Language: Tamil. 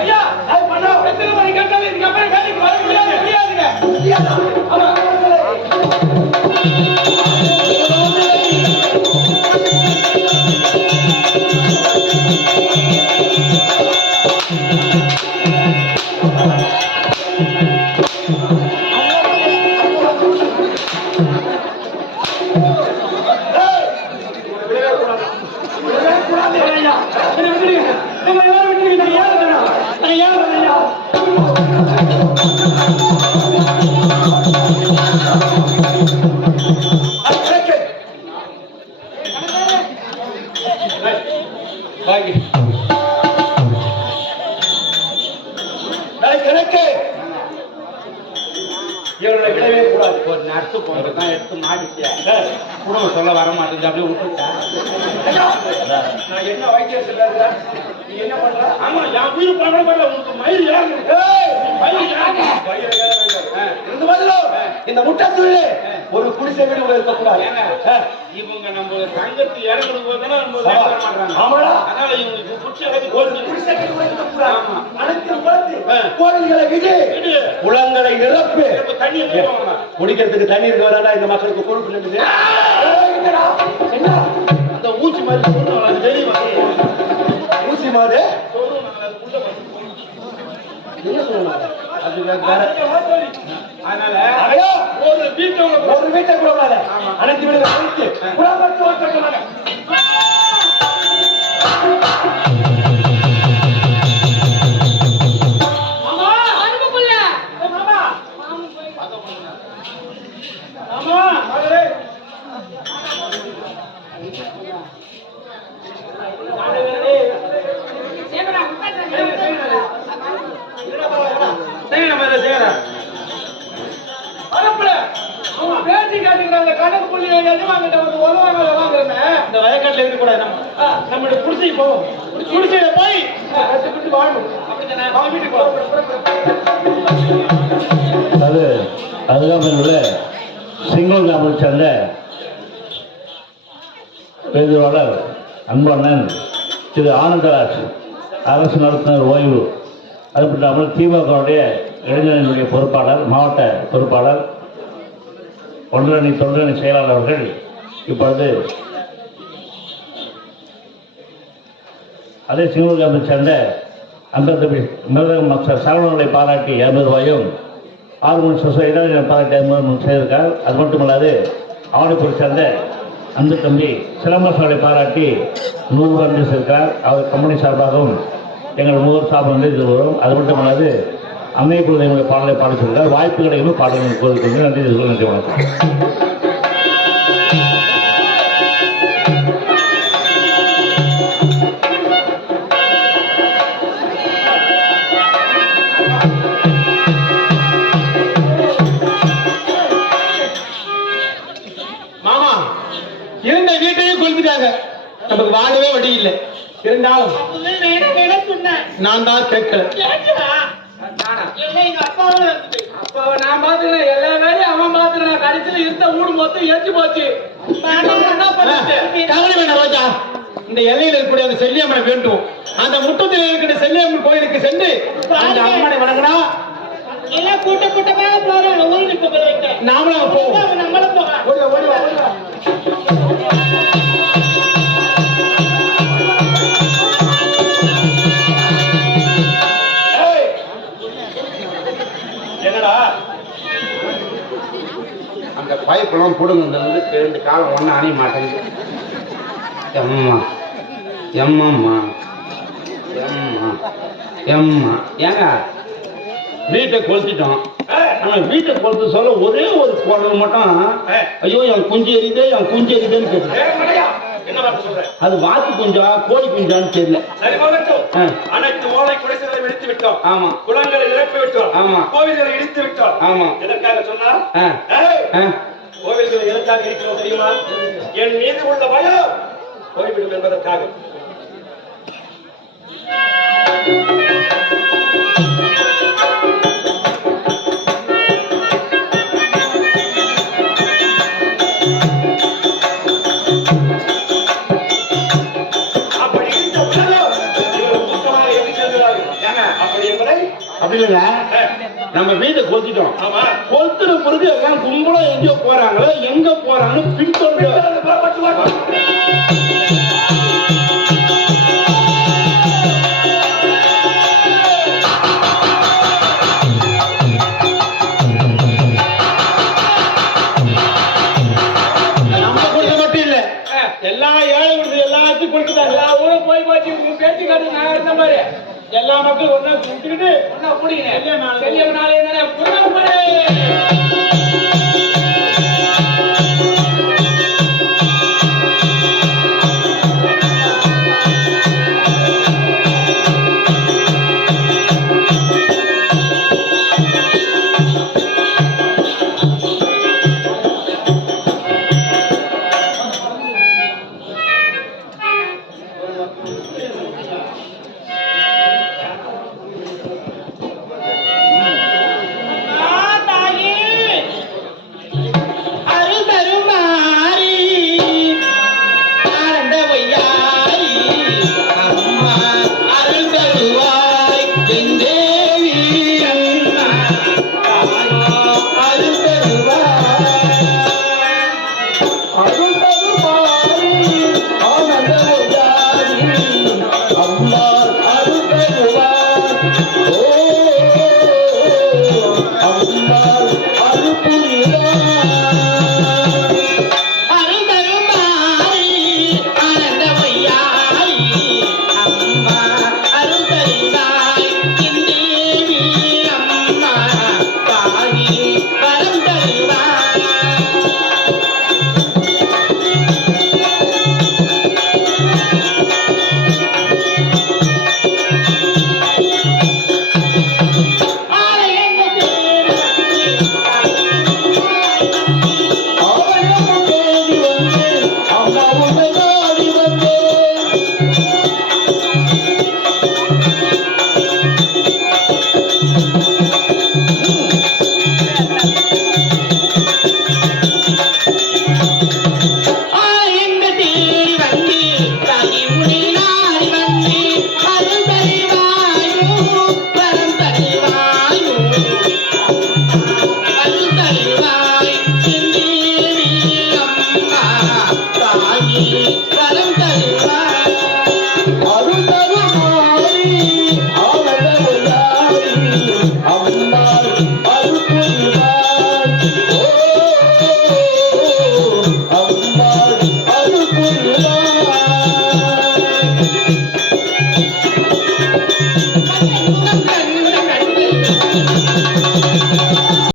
ஐயா அது பண்ணா எத்தனை மணி கேட்டாலும் இதுக்கப்புறம் வேலைக்கு வர முடியாது முடியாதுங்க. ஐயா வாங்கி டேய், கணக்கு இவர்களை விடவே கூடாது. ஒரு நர்ஸு பொண்ணு தான் எடுத்து மாடிச்சேன் டேய், குடும்பம் சொல்ல வர மாட்டேங்குது. அப்படியே விட்டுட்டேன் ஐயா, நான் என்ன வைத்தியம் நீ என்ன பண்ற? ஆமா என் உயிர் பணம் உனக்கு மயில் ஏய், மயில் வேற. இந்த மாதிரிலோ, இந்த முட்டத்துள்ளே ஒரு குடிசை வீடு கூட இருக்கக்கூடாது. இவங்க நம்ம சங்கத்து இறங்குறது போது தானே நம்ம ஆமாடா. அதனால இவங்களுக்கு அளவுக்கு ஒரு குடிசை வீடு கூட இருக்கக்கூடாது. கோவில்களை விடு. குளங்களை நிரப்பு. குடிக்கிறதுக்கு தண்ணீர் வராதா இந்த மக்களுக்கு? என்ன? அந்த ஊசி மாதிரி வந்து ஊசி அவையா ஒரு வீட்டை கூட அனைத்து வீடுகளை அந்த கணக்கு புள்ளி எஜமான்கிட்ட வந்து உதவாங்க வாங்குறேன் இந்த வயக்காட்டுல இருக்க கூடாது நம்ம நம்மளுடைய குடிசைக்கு போவோம். குடிசையில போய் கஷ்டப்பட்டு வாழணும் அப்படித்தானே? அவங்க வீட்டுக்கு போவோம் அது அதுதான் உள்ள சிங்கள கிராமத்தை சேர்ந்த பேதுவாளர் அன்பண்ணன் திரு ஆனந்தராஜ் அரசு நடத்துனர் ஓய்வு. அது மட்டும் இல்லாமல் திமுகவுடைய இளைஞர்களுடைய பொறுப்பாளர் மாவட்ட பொறுப்பாளர் ஒன்றரணி தொண்டரணி செயலாளர் அவர்கள் இப்பொழுது அதே சிங்கள சேர்ந்த அந்த மிருதகம் மாஸ்டர் சரவணனை பாராட்டி ஐம்பது ரூபாயும் ஆர்மன் சொசைட்டியில் பாராட்டி ஐம்பது ரூபாயும் செய்திருக்கார் அது மட்டும் இல்லாது அவனுக்கு சேர்ந்த அந்த தம்பி சிலம்பரசனை பாராட்டி நூறு ரூபாய் செய்திருக்கார் அவர் கம்பெனி சார்பாகவும் எங்கள் மூவர் சார்பில் வந்து இது வரும் அது மட்டுமல்லாது அன்னை குழந்தைகளுடைய பாடலை பாடி சொல்லியிருக்கார் வாய்ப்பு கிடைக்கும் பாடல்கள் கோரிக்கை நன்றி இது நன்றி வணக்கம். மாமா இருந்த வீட்டையும் கொளுத்துட்டாங்க நமக்கு வாழவே வழி இல்லை. இருந்தாலும் நான் தான் கேட்கல? நான் பாத்துக்கிறேன் எல்லா வேலையும் அவன் பாத்துக்கிறான் கடைசியில இருந்த ஊடு மொத்தம் எரிச்சு போச்சு. ரோஜா. இந்த எல்லையில் இருக்கக்கூடிய அந்த செல்லியம்மனை வேண்டும் அந்த முட்டத்தில் இருக்கிற செல்லியம்மன் கோயிலுக்கு சென்று அந்த அம்மனை வணங்கினா? எல்லாம் கூட்ட கூட்டமாக போறாங்க ஊருக்கு. நாமளும் போவோம். நம்மளும் போகலாம். என்னடா? அந்த பைப்பெல்லாம் பிடுங்கிறது ரெண்டு காலம் ஒன்றும் அணிய மாட்டேங்குது எம்மா எம்மம்மா எம்மா எம்மா. ஏங்க வீட்டை கொளுத்திட்டோம். ஆனா வீட்டை கொளுத்து சொல்ல ஒரே ஒரு குரல் மட்டும் ஐயோ என் குஞ்சு எரியுதே என் குஞ்சு எரியுதுன்னு கேட்டு அது வாத்து குஞ்சா கோழி குஞ்சான்னு தெரியல. அனைத்து ஓலை குடிசைகளை இடித்து விட்டோம். ஆமா. குளங்களை நிரப்பி விட்டோம். ஆமா. கோவில்களை இடித்து விட்டோம். ஆமா. எதற்காக சொன்னா. கோவில்கள் எதற்காக இருக்கிறோம் தெரியுமா? என் மீது உள்ள பயம் போய்விடும் என்பதற்காக. நம்ம வீட்டை கொத்திட்டோம் கொத்துற பிறகு எல்லாம் கும்பலா எங்கேயோ போறாங்களோ எங்க போறாங்கன்னு பின்தொடர்ந்து முடியல. செல்லியவனாலே தானே